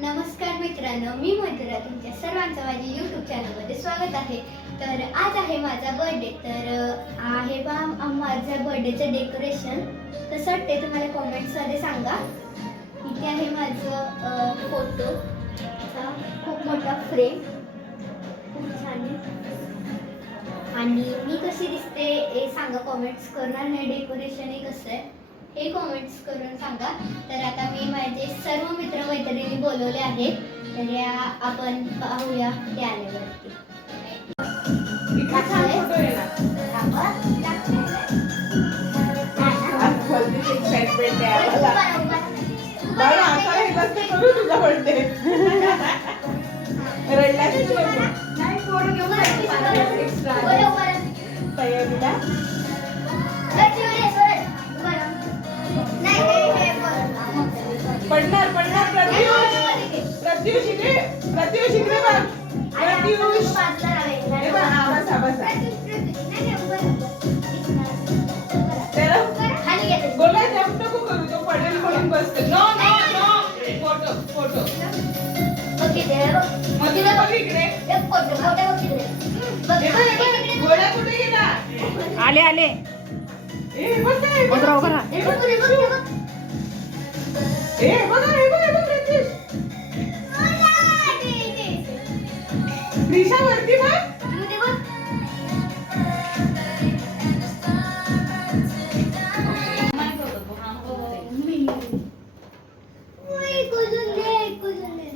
नमस्कार मित्रांनो मी मधुरा. तुमच्या सर्वांचं माझ्या यूट्यूब चॅनलमध्ये स्वागत आहे. तर आज आहे माझा बर्थडे तर आहे बा माझ्या बर्थडेचं डेकोरेशन कसं वाटते तुम्हाला कॉमेंट्समध्ये सांगा. इथे आहे माझं फोटो खूप मोठा फ्रेम खूप छान आहे. आणि मी कशी दिसते हे सांगा कॉमेंट्स करणार नाही. डेकोरेशन हे कसं आहे? हे कॉमेंट्स करून सांगा. तर आता मी माझे सर्व मित्र मैत्रिणी बोलवले आहेत. तर या आपण पाहूया ते? आल्यावरती इकडे इकडे बघ राहायचं. हे बघ, हा, बसा, बसा. त्याला. बोला जम्प नको करू तो पडेल म्हणून बसते no no no photo photo. मग तिला बघ इकडे हे बघ, हे बघ, गोळ्या कुठे गेला आले आले ए बघ ना, हे बघ. उभं राहा, उभं राहा. हे बघ, हे बघ, बघ. बघ. ए बघ हे बघ हे बघ प्रत्युष दिशा वरती बघ.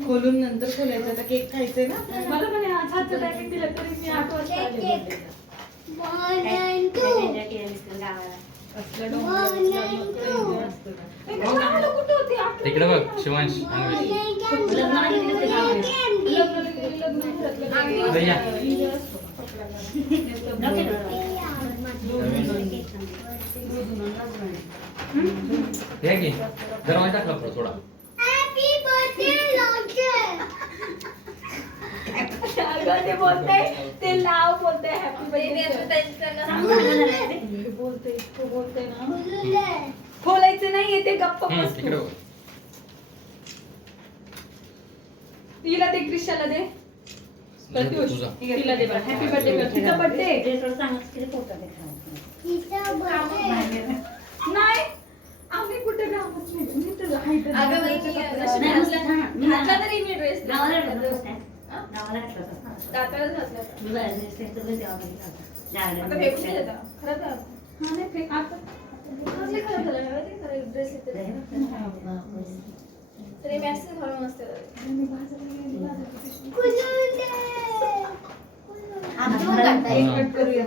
खोलून नंतर खोलायचं. आता केक खायचंय ना मला पण हातचं टायपिंग दिलं तरी मी आठ तिकडे बघ शिवांश या. की दरवाजा टाकला पुढं थोडा. बोलते लाव बोलते हॅपी बोलते ना. खोलायचं नाहीये ते गप्प. तिला दे क्रिशाला दे. प्रत्युष. तिला दे हॅपी बर्थडे तिचा बर्थडे. नाही आम्ही कुठे गावात नाही. मी तर तरी मी ड्रेस गावाला घातला आता फेकून दिलं. खरं तर. हा, नाही, फेक. आता. कसं खराब झालं ना ते खरं ड्रेस येते तरी मी असं घालून असते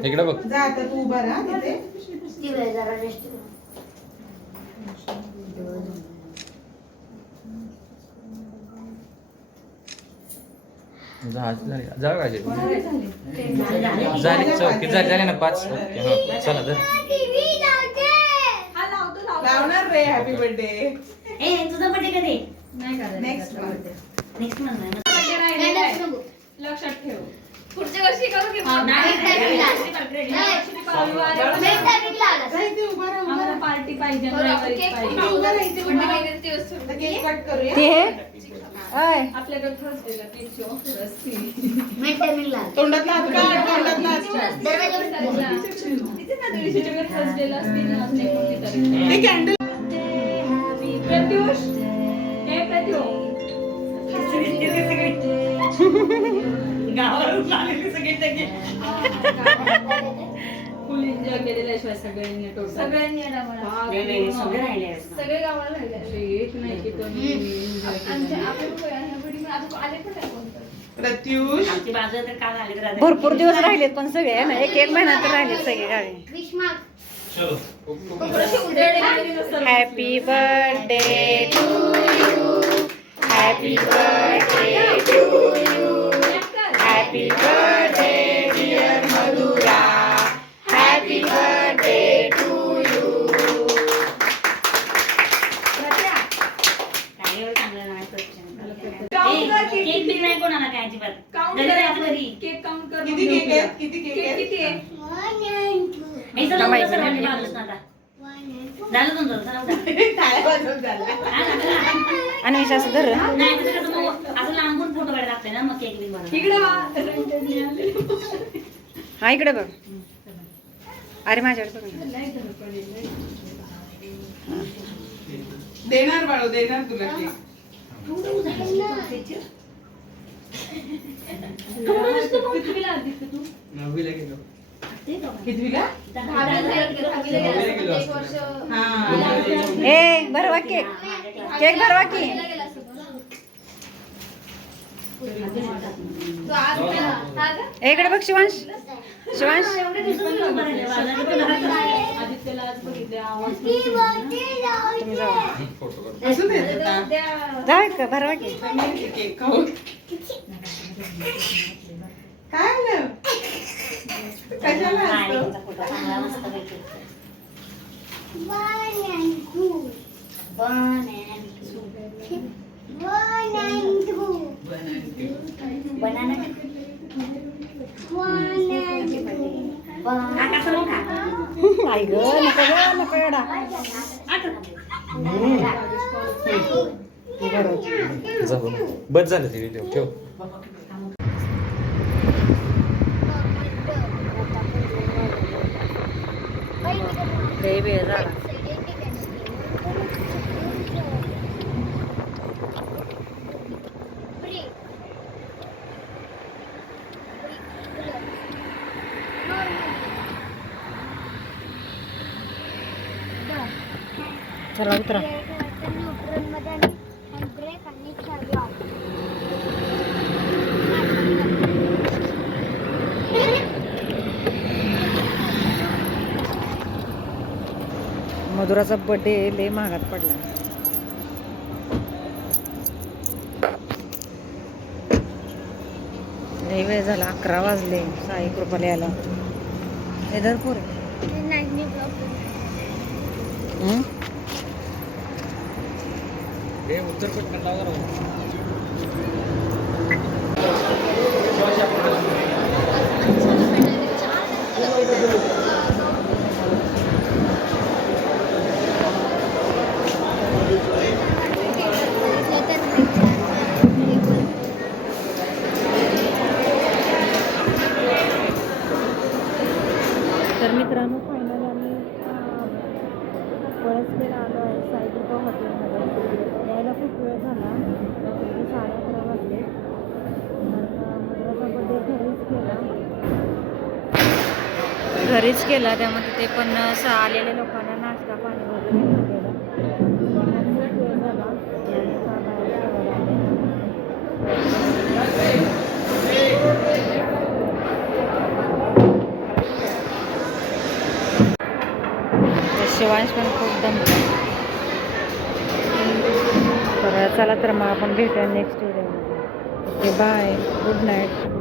इकडे बघ जा आता तू उभा राहा तिथे जरा rest करू. जा- झाली जाऊ का झाले. चौकी झाली झाली ना पाच ओके हा चला तर. हा. लावणार रे हॅपी बर्थडे तुझा कधी नाही. नेक्स्ट. मंथ. लक्षात ठेव पुढच्या वर्षी करू की हा, पार्टी पाहिजे आपल्याकडे थर्सडेला केकची ऑफर असते. तोंडातला हात काढ तोंडातला हात काढ तिथे ना तुळशीच्या थर्सडेला असते ना कोणती तारीख. ते कॅन्डल प्रत्युष? हे प्रत्युष? गावावरून आलेली सगळी फुल एन्जॉय केलेल्याशिवाय सगळ्यांनी टोटल सगळ्यांनी येणार मला. नाही नाही सगळे राहिले आहेत. सगळे गावाला राहिले एक नाही की कमी enjoy आमच्या केलं. आपण पण ह्या पिढीमध्ये अजून आले पण नाही कोण तर. आमची प्रत्युष बाजू तर काल आले तर आता- भरपूर दिवस राहिलेत पण सगळे ना एक एक महिना तर राहिलेत सगळे गावी. Happy birthday to you happy birthday बनवायला. इकडे वा. हा इकडे बघ. अरे माझ्याकडे बघ ना. देणार बाळू देणार तुला होती तू? कितवीला? हा. ए भरवा केक केक भरवा की. तो आज हा. इकडे बघ शिवांश. शिवांश. आदित्यला आज बघितले. आवाज तुम्ही जावा. फोटो काढ असू दे आता. जाऊ का भरवा की. केक काय कशाला नाही, असतं? तुमचा फोटो चांगला मस्त पैकी. One and two. One and two. One and two. Banana. One and two. One. आकाशाला खा. आई ग नको ग नको एवढा जाऊ बस झालं ते व्हिडिओ ठेव लय वेळ झाला चला उतरा ब्रेक आणि चालू आहे. मधुराचा बड्डे लय महागात पडला लय वेळ झाला अकरा वाजले साई कृपाला यायला हे धरपूर नाचणी ब्लॉक उत्तर पटकन लावा जरा. तर मित्रांनो फायनल आम्ही पळसपेला आलो आहे साईकृपा हॉटेलमध्ये यायला खूप वेळ झाला रात्रीचे साडे अकरा वाजले मधुराचा बड्डे घरीच केला घरीच केला त्यामध्ये ते पण असं आलेल्या लोकांना नाश्ता पाणी वगैरे शिवांश पण खूप दमला तर चला तर मग आपण भेटूया नेक्स्ट व्हिडिओमध्ये ओके बाय गुड नाईट